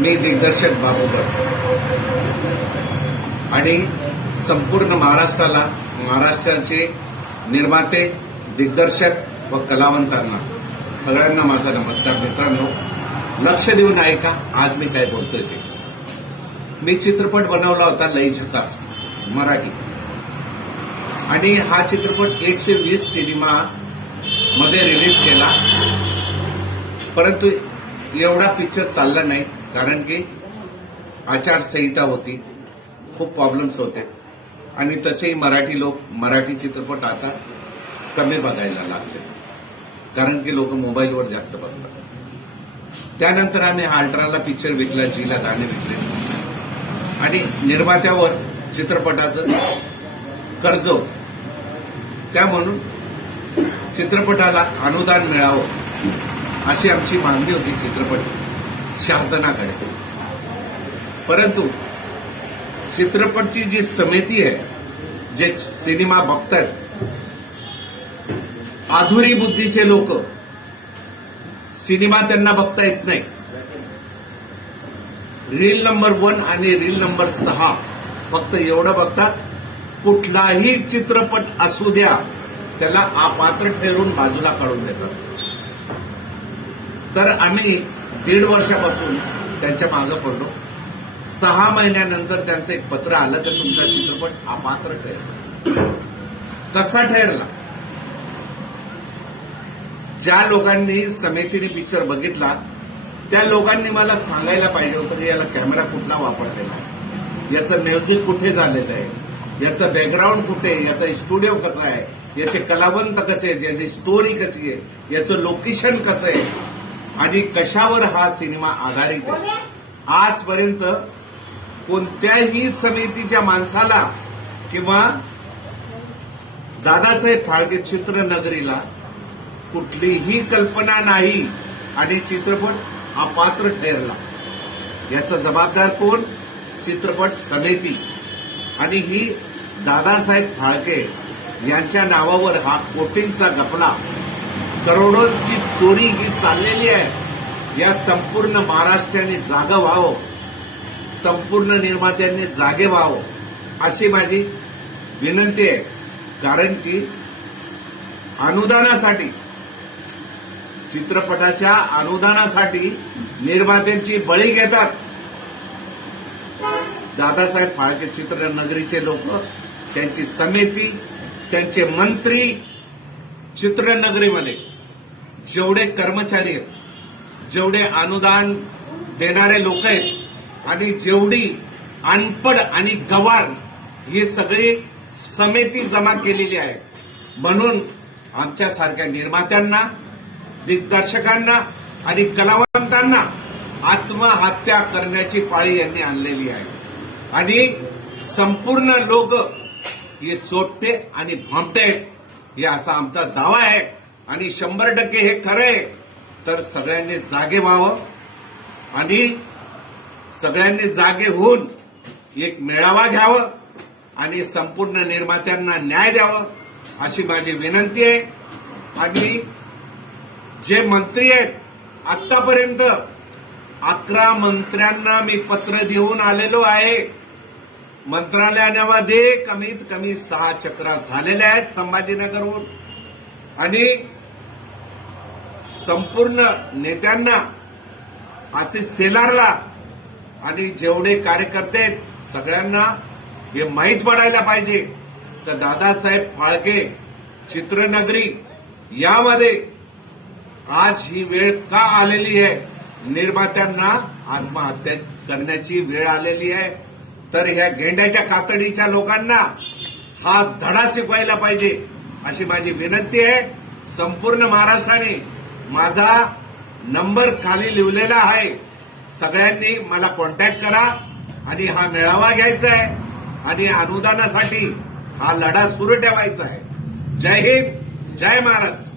मी दिग्दर्शक बाबूकर आणि संपूर्ण महाराष्ट्राचे निर्माते, दिग्दर्शक व कलावंतांना सगळ्यांना माझा नमस्कार. मित्रांनो, लक्ष देऊन ऐका आज मी काय बोलतोय ते. मी चित्रपट बनवला होता लई झकास मराठी, आणि हा चित्रपट 120 सिनेमा मध्ये रिलीज केला, परंतु एवढा पिक्चर चालला नाही, कारण की आचारसंहिता होती, खूप प्रॉब्लेम्स होते, आणि तसेही मराठी लोक मराठी चित्रपट आता कमी बघायला लागले, कारण की लोक मोबाईलवर जास्त बघतात. त्यानंतर आम्ही अल्ट्राला पिक्चर विकला, जीला गाणे विकले, आणि निर्मात्यावर चित्रपटाचं कर्ज होतं. त्या म्हणून चित्रपटाला अनुदान मिळावं अशी आमची मागणी होती चित्रपट शासनाकडे. परंतु चित्रपटची जी समिती आहे, जे सिनेमा बघतात, आधुरी बुद्धीचे लोक, सिनेमा त्यांना बघता येत नाही. रील नंबर 1 आणि रील नंबर 6 फक्त एवढं बघतात. कुठलाही चित्रपट असू द्या, त्याला अपात्र ठरवून बाजूला काढून देतात. तर आम्ही 1.5 वर्षापासून त्यांच्या मागं पडलो. 6 महिन्यानंतर त्यांचं एक पत्र आलं तर तुमचा चित्रपट अपात्र ठरला. कसा ठरला? ज्या लोकांनी समितीने पिक्चर बघितला त्या लोकांनी मला सांगायला पाहिजे होतं की याला कॅमेरा कुठला वापरलेला आहे, याचं म्युझिक कुठे झालेलं आहे, याचं बॅकग्राऊंड कुठे, याचा स्टुडिओ कसा आहे, याचे कलावंत कसे आहेत, याची स्टोरी कशी आहे, याचं लोकेशन कसं आहे, आणि कशावर हा सिनेमा आधारित आहे. आजपर्यंत कोणत्याही समितीच्या माणसाला किंवा दादासाहेब फाळके चित्रनगरीला कुठलीही कल्पना नाही, आणि चित्रपट अपात्र ठरला. याचा जबाबदार कोण? चित्रपट समिती. आणि ही दादासाहेब फाळके यांच्या नावावर हा कोटींचा घपला, करोडोंची चोरी ही चाललेली आहे. या संपूर्ण महाराष्ट्राने जागं व्हावं, संपूर्ण निर्मात्यांनी जागे व्हावं अशी माझी विनंती आहे. कारण की अनुदानासाठी, चित्रपटाच्या अनुदानासाठी निर्मात्यांची बळी घेतात दादासाहेब फाळके चित्रनगरीचे लोक, त्यांची समिती, त्यांचे मंत्री. चित्रनगरीमध्ये जेवढे कर्मचारी आहेत, जेवढे अनुदान देणारे लोक आहेत, आणि जेवढी अनपड आणि गवार ही सगळी समिती जमा केलेली आहे. म्हणून आमच्यासारख्या निर्मात्यांना, दिग्दर्शकांना आणि कलावंतांना आत्महत्या करण्याची पाळी यांनी आणलेली आहे. आणि संपूर्ण लोक हे चोट्टे आणि भामटे आहेत, हे असा आमचा दावा आहे. आणि 100% हे खरं आहे. तर सगळ्यांनी जागे व्हावं, आणि सगळ्यांनी जागे होऊन एक मेळावा घ्यावं, आणि संपूर्ण निर्मात्यांना न्याय द्यावं अशी माझी विनंती आहे. आणि जे मंत्री आहेत, आतापर्यंत 11 मंत्र्यांना मी पत्र देऊन आलेलो आहे. मंत्रालयामध्ये कमीत कमी 6 चक्रा झालेल्या आहेत संभाजीनगरहून. आणि संपूर्ण नेत्यांना, आशिष शेलारला, आणि जेवढे कार्यकर्ते आहेत सगळ्यांना हे माहीत पडायला पाहिजे तर दादासाहेब फाळके चित्रनगरी यामध्ये आज ही वेळ का आलेली आहे. निर्मात्यांना आत्महत्या करण्याची वेळ आलेली आहे. तर ह्या गेंड्याच्या कातडीच्या लोकांना हा धडा शिकवायला पाहिजे अशी माझी विनंती आहे. संपूर्ण महाराष्ट्राने माझा नंबर खाली लिहिलेला आहे. सगळ्यांनी मला कॉन्टॅक्ट करा, आणि हा मेळावा घ्यायचा आहे, आणि अनुदानासाठी हा लढा सुरू ठेवायचा आहे. जय हिंद, जय महाराष्ट्र.